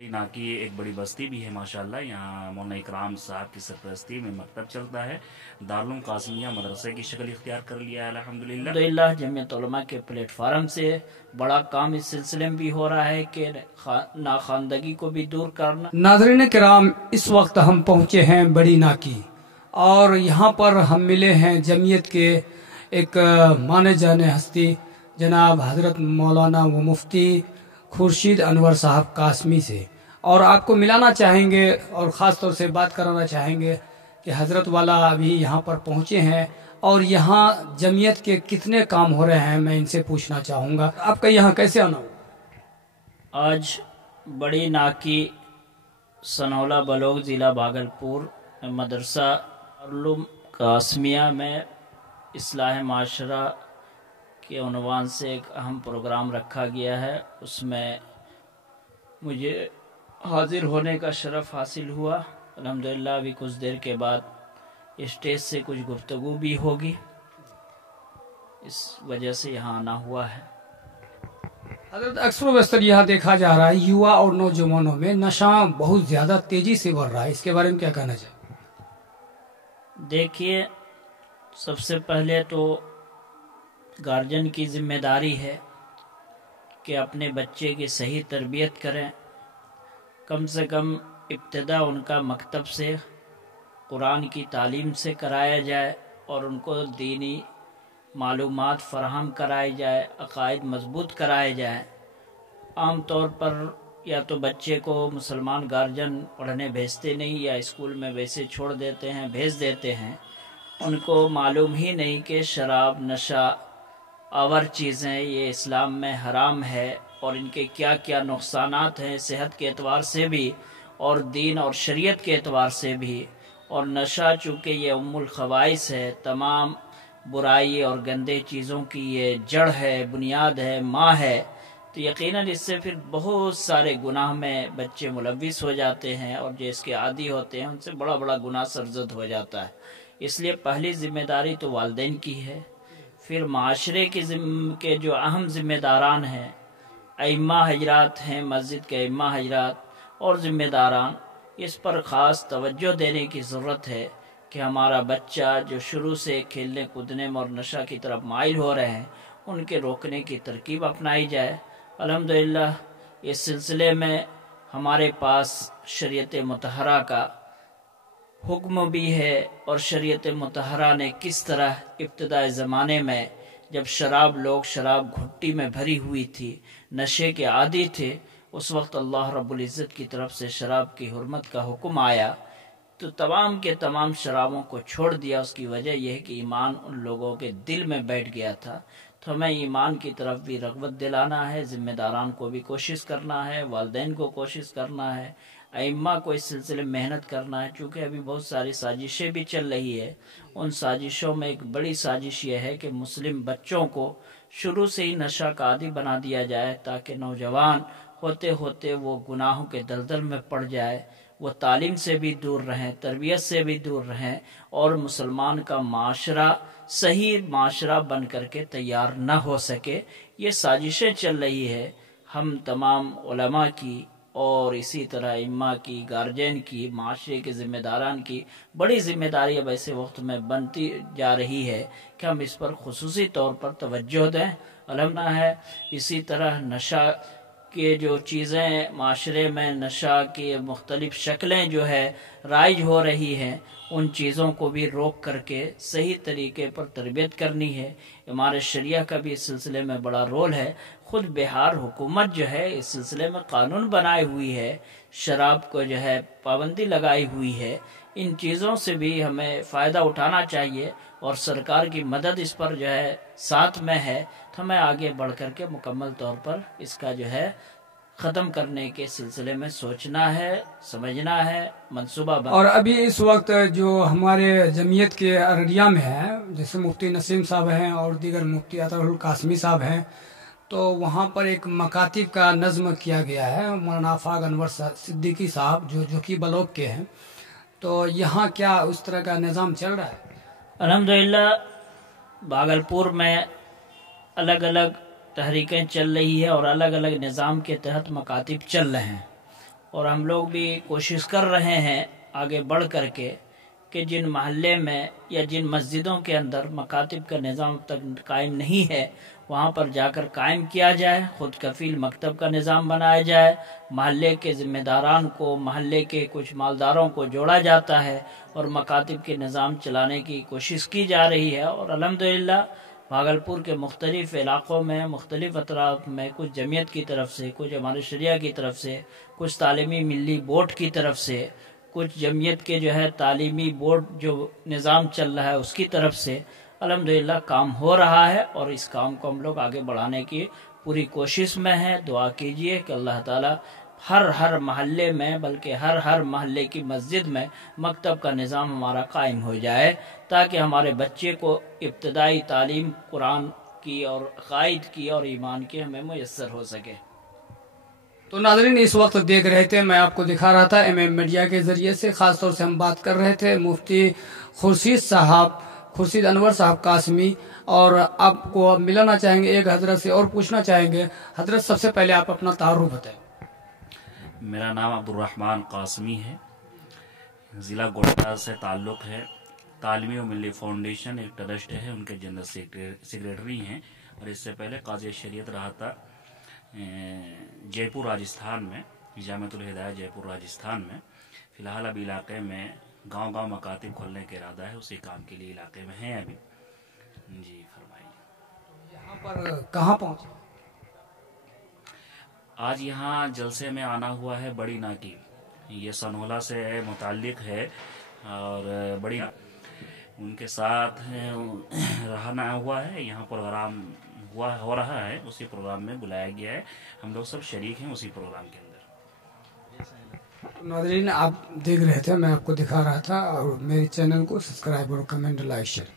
ना की एक बड़ी बस्ती भी है माशाल्लाह। यहाँ मौलाना इकराम साहब की सरपरस्ती में मकतब चलता है। दारुल कासिमिया मदरसे की शक्ल इख्तियार कर लिया है अल्हम्दुलिल्लाह। अल्हम्दुलिल्लाह जमीयत उलमा के प्लेटफार्म से बड़ा काम इस सिलसिले में भी हो रहा है कि नाखानदगी को भी दूर करना। नाज़रीन किराम, इस वक्त हम पहुँचे हैं बड़ी नाकी और यहाँ पर हम मिले हैं जमीयत के एक माने जाने हस्ती जनाब हजरत मौलाना व मुफ्ती खुर्शीद अनवर साहब कासमी से, और आपको मिलाना चाहेंगे और ख़ास तौर से बात कराना चाहेंगे कि हज़रत वाला अभी यहाँ पर पहुँचे हैं और यहाँ जमीयत के कितने काम हो रहे हैं मैं इनसे पूछना चाहूँगा। आपका यहाँ कैसे आना हुआ? आज बड़ी नाकी सनौला बलोग ज़िला भागलपुर मदरसा दारुल कासमिया में इस्लाह माशरा के उन्वान से एक अहम प्रोग्राम रखा गया है। उसमें मुझे हाजिर होने का शरफ़ हासिल हुआ। अल्हम्दुलिल्लाह अभी कुछ देर के बाद स्टेज से कुछ गुफ्तगू भी होगी, इस वजह से यहाँ आना हुआ है। हज़रत अक्सर वस्तर यहाँ देखा जा रहा है युवा और नौजवानों में नशा बहुत ज़्यादा तेज़ी से बढ़ रहा है, इसके बारे में क्या कहना चाहिए? देखिए, सबसे पहले तो गार्जियन की जिम्मेदारी है कि अपने बच्चे की सही तरबियत करें। कम से कम इब्तिदा उनका मकतब से कुरान की तालीम से कराया जाए और उनको दीनी मालूमात फराहम कराई जाए, अक़ाइद मजबूत कराए जाए। आम तौर पर या तो बच्चे को मुसलमान गार्जियन पढ़ने भेजते नहीं या स्कूल में वैसे छोड़ देते हैं, भेज देते हैं। उनको मालूम ही नहीं कि शराब, नशा, आवर चीज़ें ये इस्लाम में हराम है और इनके क्या क्या नुकसानात हैं सेहत के एतबार से भी और दीन और शरीयत के एतबार से भी। और नशा चूँकि ये उम्मुल खबाइस है, तमाम बुराई और गंदे चीज़ों की ये जड़ है, बुनियाद है, माँ है, तो यकीनन इससे फिर बहुत सारे गुनाह में बच्चे मुलव्विस हो जाते हैं और जो इसके आदी होते हैं उनसे बड़ा बड़ा गुनाह सरजद हो जाता है। इसलिए पहली ज़िम्मेदारी तो वालिदैन की है। फिर माशरे के जो अहम ज़िम्मेदारान हैं, अइम्मा हजरात हैं, मस्जिद के अइम्मा हजरात और ज़िम्मेदारान, इस पर ख़ास तवज्जो देने की ज़रूरत है कि हमारा बच्चा जो शुरू से खेलने कूदने में और नशा की तरफ माइल हो रहे हैं उनके रोकने की तरकीब अपनाई जाए। अल्हम्दुलिल्लाह इस सिलसिले में हमारे पास शरीयत मुतहरा का हुक्म भी है और शरीयत मुतहरा ने किस तरह इब्तिदाई ज़माने में जब लोग शराब घुट्टी में भरी हुई थी, नशे के आदी थे, उस वक्त अल्लाह रब्बुल इज़्ज़त की तरफ से शराब की हुर्मत का हुक्म आया तो तमाम के तमाम शराबों को छोड़ दिया। उसकी वजह यह है कि ईमान उन लोगों के दिल में बैठ गया था। तो हमें ईमान की तरफ भी रग़बत दिलाना है, ज़िम्मेदारान को भी कोशिश करना है, वालिदैन को कोशिश करना है, अइम्मा को इस सिलसिले में मेहनत करना है। चूँकि अभी बहुत सारी साजिशें भी चल रही है, उन साजिशों में एक बड़ी साजिश ये है कि मुस्लिम बच्चों को शुरू से ही नशा का आदी बना दिया जाए ताकि नौजवान होते होते वो गुनाहों के दलदल में पड़ जाए, वो तालीम से भी दूर रहें, तरबियत से भी दूर रहें और मुसलमान का माशरा सही माशरा बन करके तैयार न हो सके। ये साजिशें चल रही है। हम तमाम उलमा की और इसी तरह इम्मा की, गार्जियन की, माशरे के ज़िम्मेदारान की बड़ी ज़िम्मेदारी अब ऐसे वक्त में बनती जा रही है कि हम इस पर खुसूसी तौर पर तवज्जो दें। अलहमना है इसी तरह नशा के जो चीज़ें माशरे में नशा की मुख्तलिफ़ शक्लें जो है राइज हो रही हैं, उन चीज़ों को भी रोक करके सही तरीके पर तरबियत करनी है। हमारे शरिया का भी इस सिलसिले में बड़ा रोल है। खुद बिहार हुकूमत जो है इस सिलसिले में कानून बनाई हुई है, शराब को जो है पाबंदी लगाई हुई है। इन चीज़ों से भी हमें फ़ायदा उठाना चाहिए और सरकार की मदद इस पर जो है साथ में है, तो हमें आगे बढ़ कर के मुकम्मल तौर पर इसका जो है ख़त्म करने के सिलसिले में सोचना है, समझना है, मंसूबा बना। और अभी इस वक्त जो हमारे जमीयत के अररिया में है, जैसे मुफ्ती नसीम साहब हैं और दीगर मुफ्ती अताउल कासमी साहब हैं, तो वहाँ पर एक मकातिब का नज़्म किया गया है। मौलाना आफाक अनवर सिद्दीकी साहब जो कि बलोग के हैं, तो यहाँ क्या उस तरह का निज़ाम चल रहा है? अल्हम्दुलिल्लाह भागलपुर में अलग अलग तहरीकें चल रही है और अलग अलग निज़ाम के तहत मकातिब चल रहे हैं। اور ہم لوگ بھی کوشش کر رہے ہیں آگے بڑھ کر کے کہ جن محلے میں یا جن مسجدوں کے اندر مکاتب کا نظام اب تک قائم نہیں ہے وہاں پر جا کر قائم کیا جائے، خود کفیل مکتب کا نظام بنایا جائے، محلے کے ذمہ داران کو، محلے کے کچھ مالداروں کو جوڑا جاتا ہے اور مکاتب کے نظام چلانے کی کوشش کی جا رہی ہے۔ اور الحمدللہ بھاگلپور کے مختلف علاقوں میں، مختلف اطراف میں کچھ جمعیت کی طرف سے، کچھ ہمارے شریعہ کی طرف سے، کچھ تعلیمی ملی بورڈ کی طرف سے، کچھ جمعیت کے جو ہے تعلیمی بورڈ جو نظام چل رہا ہے اس کی طرف سے الحمدللہ کام ہو رہا ہے، اور اس کام کو ہم لوگ آگے بڑھانے کی پوری کوشش میں ہیں۔ دعا کیجئے کہ اللہ تعالی ہر محلے میں، بلکہ ہر محلے کی مسجد میں مکتب کا نظام ہمارا قائم ہو جائے، تاکہ ہمارے بچے کو ابتدائی تعلیم قرآن کی اور عقائد کی اور ایمان کی ہمیں میسر ہو سکے۔ تو ناظرین اس وقت دیکھ رہے تھے، میں آپ کو دکھا رہا تھا ایم ایم میڈیا کے ذریعے سے، خاص طور سے ہم بات کر رہے تھے مفتی خورشید انور صاحب قاسمی، اور آپ کو اب ملانا چاہیں گے ایک حضرت سے اور پوچھنا چاہیں گے۔ حضرت سب سے پہلے آپ اپنا تعارف بتائیں۔ میرا نام عبدالرحمن قاسمی ہے، ضلع گوڑا سے تعلق ہے۔ تعلیمی و ملی فاؤنڈیشن ایک ٹرسٹ ہے، ان کے جنرل سیکریٹری ہیں، اور اس سے پہلے قاضی شریعت رہا تھا جے پور راجستھان میں، جامعۃ الہدایہ جے پور راجستھان میں۔ فی الحال اب علاقے میں گاؤں مکاتب کھولنے کا ارادہ ہے، اسی کام کے لیے علاقے میں ہیں ابھی۔ جی فرمائیے۔ یہاں پر کہاں پہنچے؟ آج یہاں جلسے میں آنا ہوا ہے بڑی ناکی، یہ سنولا سے متعلق ہے، اور بڑی ان کے ساتھ رہنا ہوا ہے، یہاں پروگرام ہو رہا ہے، اسی پروگرام میں بلایا گیا ہے، ہم لوگ سب شریک ہیں اسی پروگرام کے اندر۔ ناظرین آپ دیکھ رہے تھے، میں آپ کو دکھا رہا تھا، اور میرے چینل کو سبسکرائب اور کمنٹ لائک شیئر